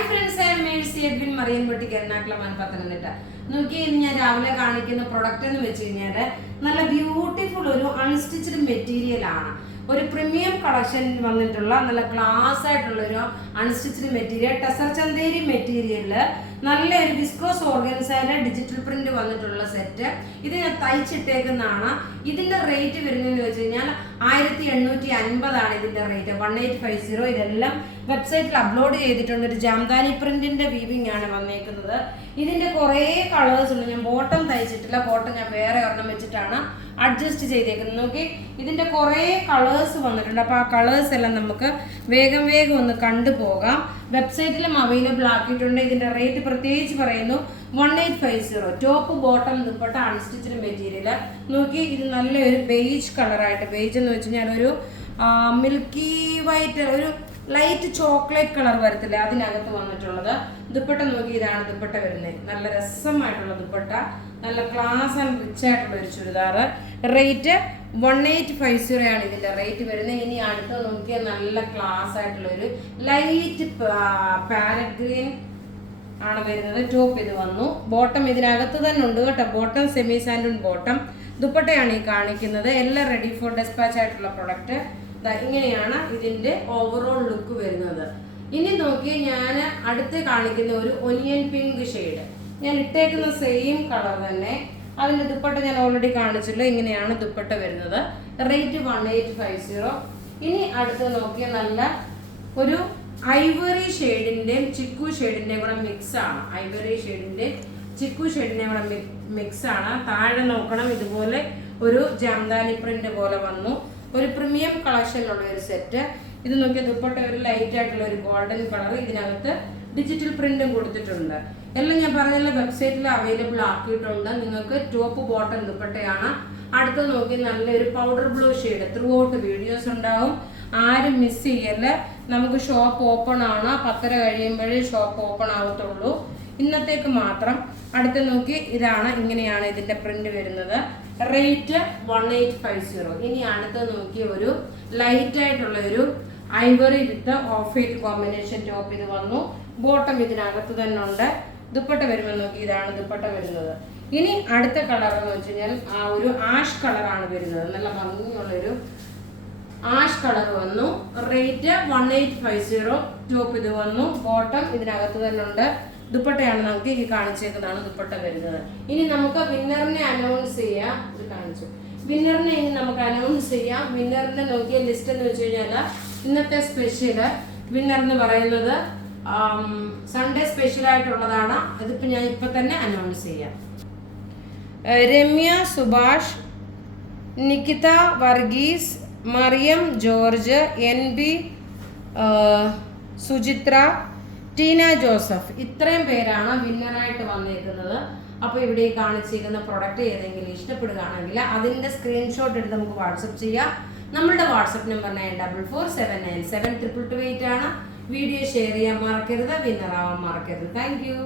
Hi friends, I am Mercy Edwin മറിയൻപട്ടിക്ക് എറണാകുളം പത്തനംതിട്ട. നോക്കി ഞാൻ രാവിലെ കാണിക്കുന്ന പ്രൊഡക്റ്റ് എന്ന് വെച്ച് കഴിഞ്ഞാൽ നല്ല ബ്യൂട്ടിഫുൾ ഒരു അൺസ്റ്റിച്ച്ഡ് മെറ്റീരിയൽ ആണ്. ഒരു പ്രീമിയം കളക്ഷൻ വന്നിട്ടുള്ള നല്ല ക്ലാസ് ആയിട്ടുള്ള ഒരു അൺസ്റ്റിച്ച്ഡ് മെറ്റീരിയൽ, ടെസർ ചന്തേരി മെറ്റീരിയലില് നല്ല ഒരു വിസ്കോസ് ഓർഗൻസയിലെ ഡിജിറ്റൽ പ്രിന്റ് വന്നിട്ടുള്ള സെറ്റ്. ഇത് ഞാൻ തയ്ച്ചിട്ടേക്കുന്നതാണ്. ഇതിന്റെ റേറ്റ് വരുന്നതെന്ന് വെച്ച് കഴിഞ്ഞാൽ 1850 ഇതിന്റെ റേറ്റ്, 1850. ഇതെല്ലാം വെബ്സൈറ്റിൽ അപ്ലോഡ് ചെയ്തിട്ടുണ്ട്. ഒരു ജാംദാനി പ്രിന്റിന്റെ വീവിംഗ് ആണ് വന്നേക്കുന്നത്. ഇതിന്റെ കുറേ കളേഴ്സ് ഉണ്ട്. ഞാൻ ബോട്ടം തയ്ച്ചിട്ടില്ല, ബോട്ടം ഞാൻ വേറെ ഒരെണ്ണം വെച്ചിട്ടാണ് അഡ്ജസ്റ്റ് ചെയ്തേക്കുന്നത്. നോക്കി, ഇതിന്റെ കുറേ കളേഴ്സ് വന്നിട്ടുണ്ട്. അപ്പോൾ ആ കളേഴ്സ് എല്ലാം നമുക്ക് വേഗം ഒന്ന് കണ്ടുപോകാം. വെബ്സൈറ്റിലും അവൈലബിൾ ആക്കിയിട്ടുണ്ട്. ഇതിന്റെ റേറ്റ് പ്രത്യേകിച്ച് പറയുന്നു 1850. Top bottom dupatta unstitched material. നോക്കി, ഇത് നല്ലൊരു ബേജ് കളറായിട്ട്, ബേജ് എന്ന് വെച്ച് കഴിഞ്ഞാൽ ഒരു മിൽക്കി വൈറ്റ്, ഒരു ലൈറ്റ് ചോക്ലേറ്റ് കളർ വരത്തില്ല, അതിനകത്ത് വന്നിട്ടുള്ളത്. ദുപ്പട്ട നോക്കി, ഇതാണ് ദുപ്പട്ട വരുന്നത്. നല്ല രസമായിട്ടുള്ള ദുപ്പട്ട, നല്ല ക്ലാസ് ആൻഡ് റിച്ച് ആയിട്ടുള്ള ഒരു ചുരിദാർ. റേറ്റ് 1850 ആണ് ഇതിന്റെ റേറ്റ് വരുന്നത്. ഇനി അടുത്ത് നോക്കിയാൽ നല്ല ക്ലാസ് ആയിട്ടുള്ള ഒരു ലൈറ്റ് പാരറ്റ് ഗ്രീൻ ആണ് വരുന്നത്. ടോപ്പ് ഇത് വന്നു, ബോട്ടം ഇതിനകത്ത് തന്നെ ഉണ്ട് കേട്ടോ. ബോട്ടം സെമി സാൻഡൂൺ ബോട്ടം. ദുപ്പട്ടയാണ് ഈ കാണിക്കുന്നത്. എല്ലാം റെഡി ഫോർ ഡെസ്പാച്ച് ആയിട്ടുള്ള പ്രൊഡക്റ്റ്. ഇങ്ങനെയാണ് ഇതിന്റെ ഓവറോൾ ലുക്ക് വരുന്നത്. ഇനി നോക്കി, ഞാൻ അടുത്ത് കാണിക്കുന്ന ഒരു ഒനിയൻ പിങ്ക് ഷെയ്ഡ്. ഞാൻ ഇട്ടേക്കുന്ന സെയിം കളർ തന്നെ. അതിന്റെ ദുപ്പട്ട ഞാൻ ഓൾറെഡി കാണിച്ചല്ലോ. ഇങ്ങനെയാണ് ദുപ്പട്ട വരുന്നത്. റേറ്റ് 1850. ഇനി അടുത്ത് നോക്കിയ നല്ല ഒരു ഐവറി ഷെയ്ഡിന്റെയും ചിക്കു ഷെയ്ഡിന്റെയും കൂടെ മിക്സ് ആണ്. ഐവറി ഷെയ്ഡിന്റെ ചിക്കു ഷെയ്ഡിന്റെയും കൂടെ മിക്സ് ആണ്. താഴെ നോക്കണം, ഇതുപോലെ ഒരു ജാംദാനി പ്രിന്റ് പോലെ വന്നു. ഒരു പ്രീമിയം കളക്ഷനിലുള്ള ഒരു സെറ്റ്. ഇത് നോക്കിയാൽ ദുപ്പട്ട ഒരു ലൈറ്റ് ആയിട്ടുള്ള ഒരു ഗോൾഡൻ കളർ. ഇതിനകത്ത് ഡിജിറ്റൽ പ്രിന്റും കൊടുത്തിട്ടുണ്ട്. എല്ലാം ഞാൻ പറഞ്ഞ വെബ്സൈറ്റിൽ അവൈലബിൾ ആക്കിയിട്ടുണ്ട്. നിങ്ങൾക്ക് ടോപ്പ് ബോട്ടം ദുപ്പട്ടയാണ്. അടുത്ത് നോക്കി നല്ലൊരു powder blue shade. Through out videos ഉണ്ടാവും, ആരും മിസ് ചെയ്യല്ലേ. നമുക്ക് ഷോപ്പ് ഓപ്പൺ ആണ്, 10:30 കഴിയുമ്പോഴേ ഷോപ്പ് ഓപ്പൺ ആവത്തുള്ളൂ, ഇന്നത്തേക്ക് മാത്രം. അടുത്ത് നോക്കി, ഇതാണ്, ഇങ്ങനെയാണ് ഇതിന്റെ പ്രിന്റ് വരുന്നത്. റേറ്റ് 1850. ഇനി അടുത്ത് നോക്കി ഒരു ലൈറ്റ് ആയിട്ടുള്ള ഒരു Ivory width of white combination top ഇത് വന്നു. ബോട്ടം ഇതിനകത്ത് തന്നെ ഉണ്ട്. ദുപ്പട്ട വരുമ്പോൾ നോക്കി, ഇതാണ് ദുപ്പട്ട വരുന്നത്. ഇനി അടുത്ത കളർ എന്ന് വെച്ച് കഴിഞ്ഞാൽ ആ ഒരു ആഷ് കളറാണ് വരുന്നത്. നല്ല ഭംഗിയുള്ളൊരു ആഷ് കളർ വന്നു. റേറ്റ് 1850. ടോപ്പ് ഇത് വന്നു, ബോട്ടം ഇതിനകത്ത് തന്നെ ഉണ്ട്. ദുപ്പട്ടയാണ് നമുക്ക് ഈ കാണിച്ചേക്കുന്നതാണ് ദുപ്പട്ട വരുന്നത്. ഇനി നമുക്ക് വിന്നറിനെ അനൗൺസ് ചെയ്യാം. ഇത് കാണിച്ചു, വിന്നറിനെ ഇനി നമുക്ക് അനൗൺസ് ചെയ്യാം. വിന്നറിനെ നോക്കിയ ലിസ്റ്റ് എന്ന് വെച്ച് കഴിഞ്ഞാൽ ഇന്നത്തെ സ്പെഷ്യല് വിന്നർ എന്ന് പറയുന്നത് സൺഡേ സ്പെഷ്യൽ ആയിട്ടുള്ളതാണ്. അതിപ്പോൾ ഞാൻ ഇപ്പം തന്നെ അനൗൺസ് ചെയ്യാം. Ramya Subhash, Nikita Varghese, Mariam George, NB Suchitra, Teena Joseph, ഇത്രയും പേരാണ് വിന്നറായിട്ട് വന്നേക്കുന്നത്. അപ്പോൾ ഇവിടെ ഈ കാണിച്ചിരിക്കുന്ന പ്രൊഡക്റ്റ് ഏതെങ്കിലും ഇഷ്ടപ്പെടുകയാണെങ്കിൽ അതിൻ്റെ സ്ക്രീൻഷോട്ട് എടുത്ത് നമുക്ക് വാട്സപ്പ് ചെയ്യാം. നമ്മളുടെ വാട്സപ്പ് നമ്പർ 9447972228 ആണ്. വീഡിയോ ഷെയർ ചെയ്യാൻ മറക്കരുത്, വിന്നറാവാൻ മറക്കരുത്. Thank you.